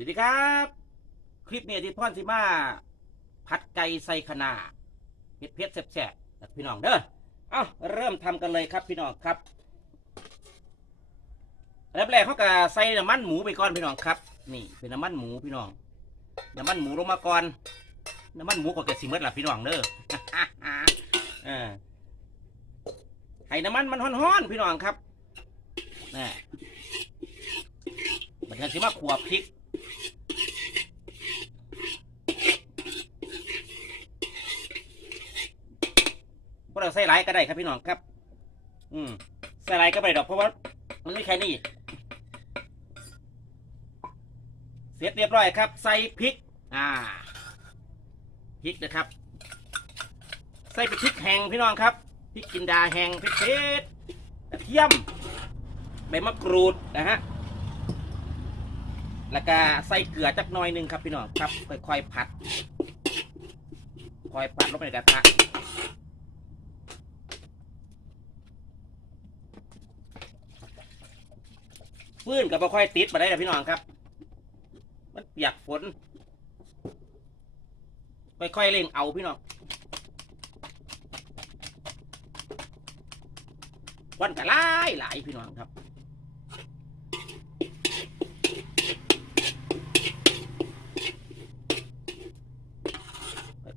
สวัสดีครับ คลิปนี้ที่พ่อนสิมาผัดไก่ใส่ขนาเผ็ดเผ็ดแซ่บๆนะพี่น้องเด้อเอาเริ่มทำกันเลยครับพี่น้องครับอันดับแรกเขาก็ใส่น้ำมันหมูไปก่อนพี่น้องครับ นี่เป็นน้ำมันหมูพี่น้อง น้ำมันหมูลงมาก่อน น้ำมันหมูก็เกิดสิเมื่อละพี่น้องเด้อเออให้น้ำมันมันฮ้อนๆพี่น้องครับนี่บันี้สิมาขัวพริก เราใส่หลายก็ได้ครับพี่น้องครับ อืมใส่หลายก็ไม่ด้ดอกเพราะว่ามันไม่แค่นี้เสร็จเรียบร้อยครับ ใส่พริก อ่าพริกนะครับ ใส่เป็นพริกแห้งพี่น้องครับพริกกินดาแห้งเผ็ดๆกระเทียมใบมะกรูดนะฮะแล้วก็ใส่เกลือจักหน่อยหนึงครับพี่น้องครับค่อยๆผัดค่อยผัดลงไปในกระทะ ฟืนกับบ่ค่อยติดมาได้นะพี่น้องครับ มันเปียกฝนค่อยๆเล่งเอาพี่น้องวันกะหลายหลายพี่น้องครับ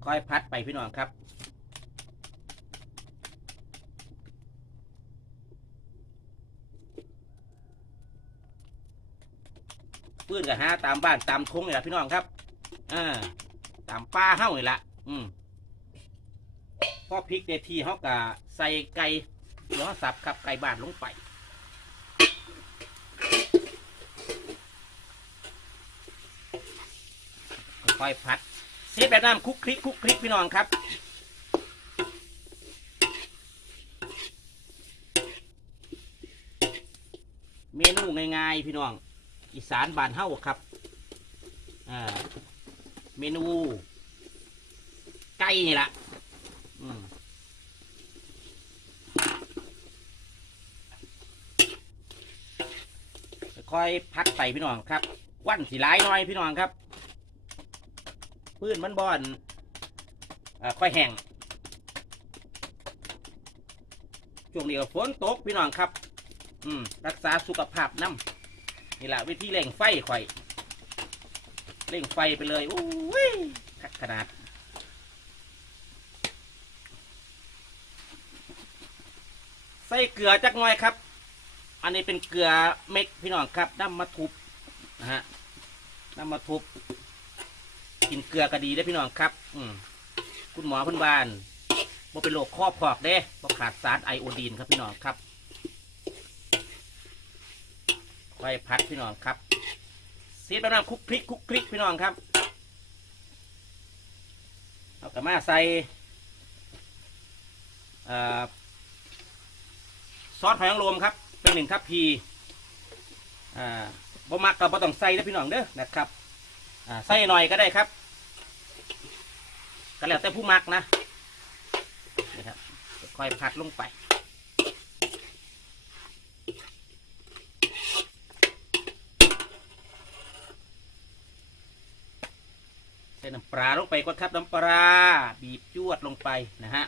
ค่อยพัดไปพี่น้องครับ ปืนกับหาตามบ้านตามทงนี่แหละพี่น้องครับอ่าตามป่าเฮ้านี่แหละอืมพอพริกเดทีเขากะใส่ไก่เดี๋ยวเขาสับครับไก่บ้านลงไปค่อยพัดเซฟแบบน้ำคุกคลิกคลุกคลิกพี่น้องครับเมนูง่ายๆพี่น้อง อีสานบ้านเฮ้าครับเมนู ไก่นี่ละค่อยพัดไปพี่น้องครับ วันสีร้ายน่อยพี่น้องครับ พื้นมันบอนอค่อยแห้งช่วงนี้ก็ฝนตกพี่น้องครับ อืม รักษาสุขภาพน้ำ นี่แหละวิธีเร่งไฟข่อยเร่งไฟไปเลยโอ้ยคักขนาดใส่เกลือจักหน่อยครับ อันนี้เป็นเกลือเม็กพี่น้องครับน้ำมาทุบนะฮะน้ำมาทุบ กินเกลือก็ดีได้พี่น้องครับ อืมคุณหมอพันบานบ่เป็นโรคข้อพอกเด้บ่ขาดสารไอโอดีนครับพี่น้องครับ ไฟพัดพี่น้องครับเสียบน้ำคลุกคลิกคลุกคลิกพี่น้องครับเอากระมาใส่ซอสหอยนางรมครับ เป็นหนึ่งทัพพีบ่มักก็บ่ต้องใส่นะพี่น้องเด้อนะครับใส่หน่อยก็ได้ครับก็แล้วแต่ผู้มักนะนะครับค่อยพัดลงไป น้ำปลาลงไปก่อนครับน้ำปลาบีบจวดลงไปนะฮะ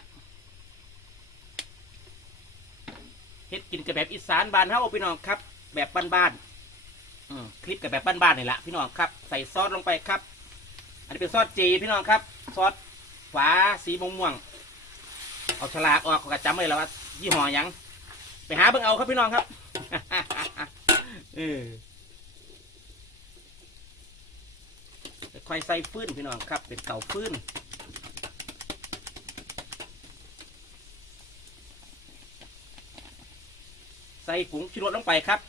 เฮ็ดกินกับแบบอีสานบ้านเฮาพี่น้องครับ แบบบ้านๆคลิปกับแบบบ้านๆนี่แหละพี่น้องครับ ใส่ซอสลงไปครับ อันนี้เป็นซอสจีพี่น้องครับซอสฝาสีม่วงๆเอาฉลากออกก็จำไว้แล้วว่ายี่ห้อยัง ไปหาเบิ่งเอาครับพี่น้องครับเออ ค่อยใส่ฟื้นพี่น้องครับ เป็นเตาฟื้นใส่ผงชูรสลงไปครับ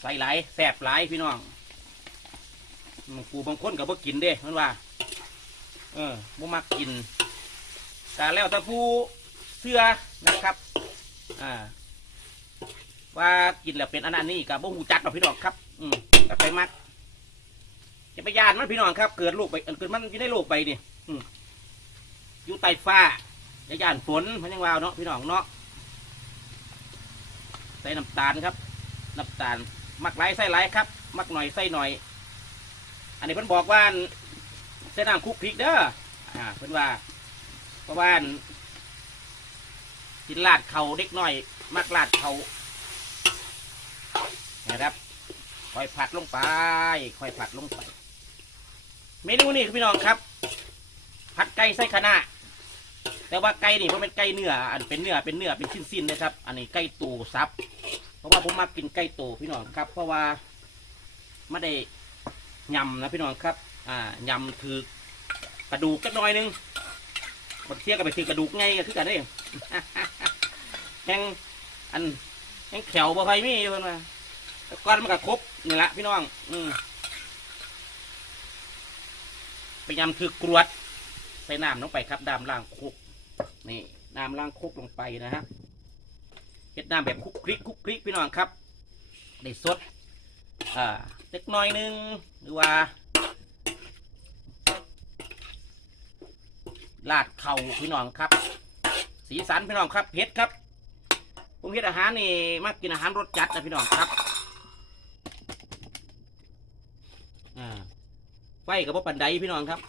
ใส่หลายแสบหลายพี่น้องกูบางคนก็บ่กินเด้มันว่า เออบ่มักกินแต่แล้วแต่ผู้เสื้อนะครับ อ่า ว่ากินแล้วเป็นอันนั้นนี่กับบ่หูจักหรอพี่น้องครับ อืมแต่ไปมัก จะไปยานมันพี่น้องครับ เกิดลูกไปเกิดมันอยู่ในโลกไปนี่อือยู่ใต้ฟ้าจะยานฝนมันยังวาวเนาะพี่น้องเนาะใส่น้ำตาลครับน้ำตาลมักไร้ใส่ไร้ครับ มักหน่อยใส่หน่อย อันนี้เพิ่นบอกว่าเส้นน้ำคุกพริกเด้ออ่าเพิ่นว่าเพราะว่ากินลาดเขาเด็กหน้อย มักลาดเขานะครับค่อยผัดลงไป ค่อยผัดลงไป เมนูนี้ครับพี่น้องครับผัดไก่ใส่คะน้าแต่ว่าไก่นี่เพราะเป็นไก่เนื้ออันเป็นเนื้อเป็นเนื้อเป็นชิ้นๆนะครับ อันนี้ไก่ตูซับ เพราะว่าผมมากินไก่โตพี่น้องครับ เพราะว่าไม่ได้ยำนะพี่น้องครับ อ่ายำคือกระดูกจักน่อยนึงบางเที่ยก็ไปถือกระดูกไงก็คือกันได้แห้งอันแห้งแขวบ่ค่อยมีเพิ่นว่าก้อนมันก็ครบนี่ละพี่น้อง อืม ไปยำคือกรวดใส่น้ำลงไปครับดามล่างคุกนี่น้ำล่างคุกลงไปนะฮะเฮ็ดน้ำแบบคุกคลิกคุกคลิกพี่น้องครับได้สดอ่าเล็กน้อยหนึงหรือว่าลาดเข่าพี่น้องครับ สีสันพี่น้องครับเผ็ดครับผมเฮ็ดอาหารนี่มากินอาหารรสจัดนะพี่น้องครับอ่า ไฟกับว่าปันไดพี่น้องครับ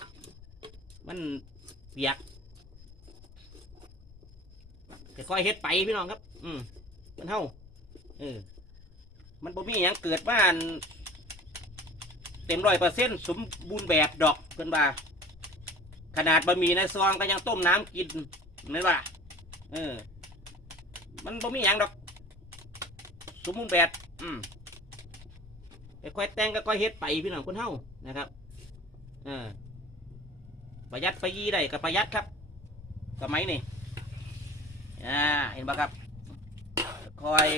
มันเปียกค่อยเฮ็ดไปพี่น้องครับ อืมมันเท่าเออมันบ่มีหยังเกิดมานเต็มร้อยเปอร์เซ็นต์สมบูรณ์แบบดอกเพิ่นว่า ขนาดบะหมี่ในซองก็ยังต้มน้ำกินนั่นว่าเออ มันบ่มีหยังดอก สมบูรณ์แบบ อืมค่อยแต่งก็ค่อยเฮ็ดไปพี่น้องคนเฮานะครับ ออประหยัดไปยี่ได้ก็ประหยัดครับสมัยนี้อ่าเห็นปะครับ คอย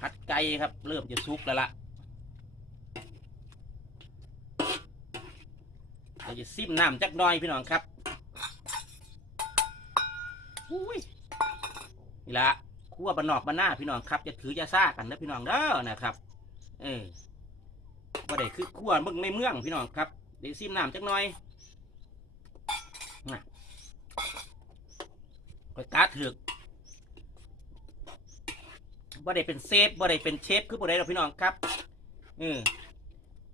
ผัดไก่ครับ เริ่มจะสุกแล้วล่ะเราจะซิมน้ำจักน้อยพี่น้องครับอุ้ยนี่ละคั่วบานอกบานหน้าพี่น้องครับจะถือจะซ่ากันนะพี่น้องเด้อนะครับ เออว่าได้คือคั่วเมืองในเมืองพี่น้องครับ เดี๋ยวซิมน้ำจักหน้อยน่ะคอยตาถือกบ่ได้เป็นเซฟบ่ได้เป็นเชฟคือบ่ได้หรอกพี่น้องครับเออ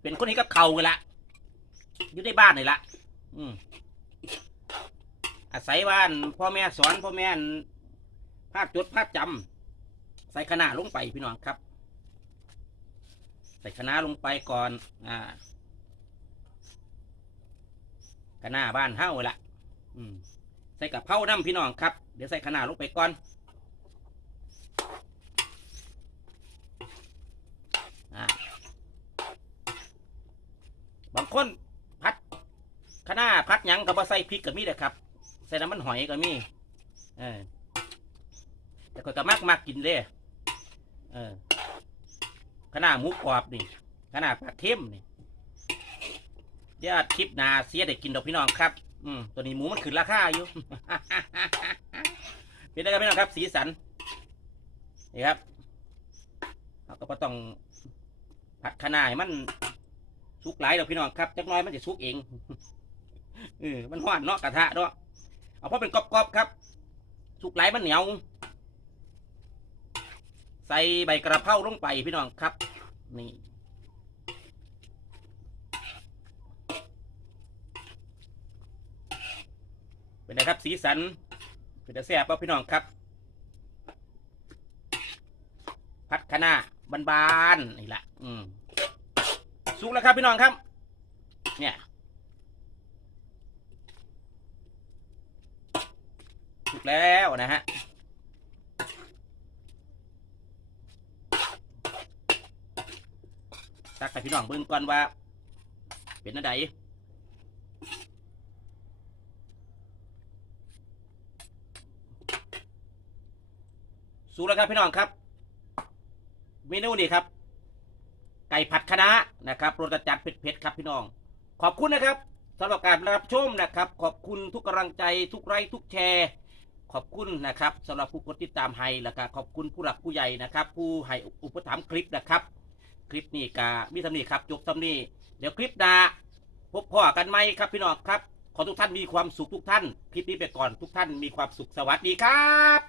เป็นคนนี้กับเขากันละอยู่ในบ้านนี่ละอืมอาศัยบ้านพ่อแม่สอนพ่อแม่ภาคจดภาคจำใส่คณะลงไปพี่น้องครับ ใส่คณะลงไปก่อน อ่า คณะบ้านเฮ้าละอืมใส่กับเผาน้ำพี่น้องครับ เดี๋ยวใส่คณะลงไปก่อนอบางคนพัดคะน้าพัดยังกับว่าใส่พริกกับมีเด้อครับ ใส่น้ำมันหอยก็มีเออแต่คนก็มักมักกินเลยเออคะน้าหมูกรอบนี่คะน้าปลาเค็มนี่ เดี๋ยวคลิปนาเสียได้กินดอกพี่น้องครับ อืมตัวนี้หมูมันขึ้นราคาอยู่ เป็นได้ครับพี่น้องครับ สีสัน นี่ครับเราก็ต้องผัดขนาให้มันสุกหลายดอกพี่น้องครับจักน้อยมันจะสุกเองเออมันห้อนเนาะกระทะเนาะเอาเพราะเป็นกรอบๆครับ สุกหลายมันเหนียว ใส่ใบกระเพราลงไปพี่น้องครับ นี่ เป็นไงครับสีสันเป็นแต่แซ่บป่ะพี่น้องครับ พัดคะน้าบานๆนี่แหละอืมสุกแล้วครับพี่น้องครับ เนี่ยสุกแล้วนะฮะตักให้พี่น้องเบิ่งก่อนว่า เป็นอะไร สุกแล้วครับพี่น้องครับ เมนูนี้ครับ ไก่ผัดคะน้านะครับรสจัดเผ็ดๆครับพี่น้อง ขอบคุณนะครับสำหรับการรับชมนะครับ ขอบคุณทุกกำลังใจทุกไลค์ทุกแชร์ ขอบคุณนะครับสำหรับผู้กดติดตามให้แล้วก็ขอบคุณผู้หลักผู้ใหญ่นะครับ ผู้ให้อุปถัมภ์คลิปนะครับ คลิปนี้กามีทำนี้ครับจบทำนี้เดี๋ยวคลิปหน้าพบพ่อกันไหมครับพี่น้องครับ ขอทุกท่านมีความสุขทุกท่าน คลิปนี้ไปก่อนทุกท่านมีความสุขสวัสดีครับ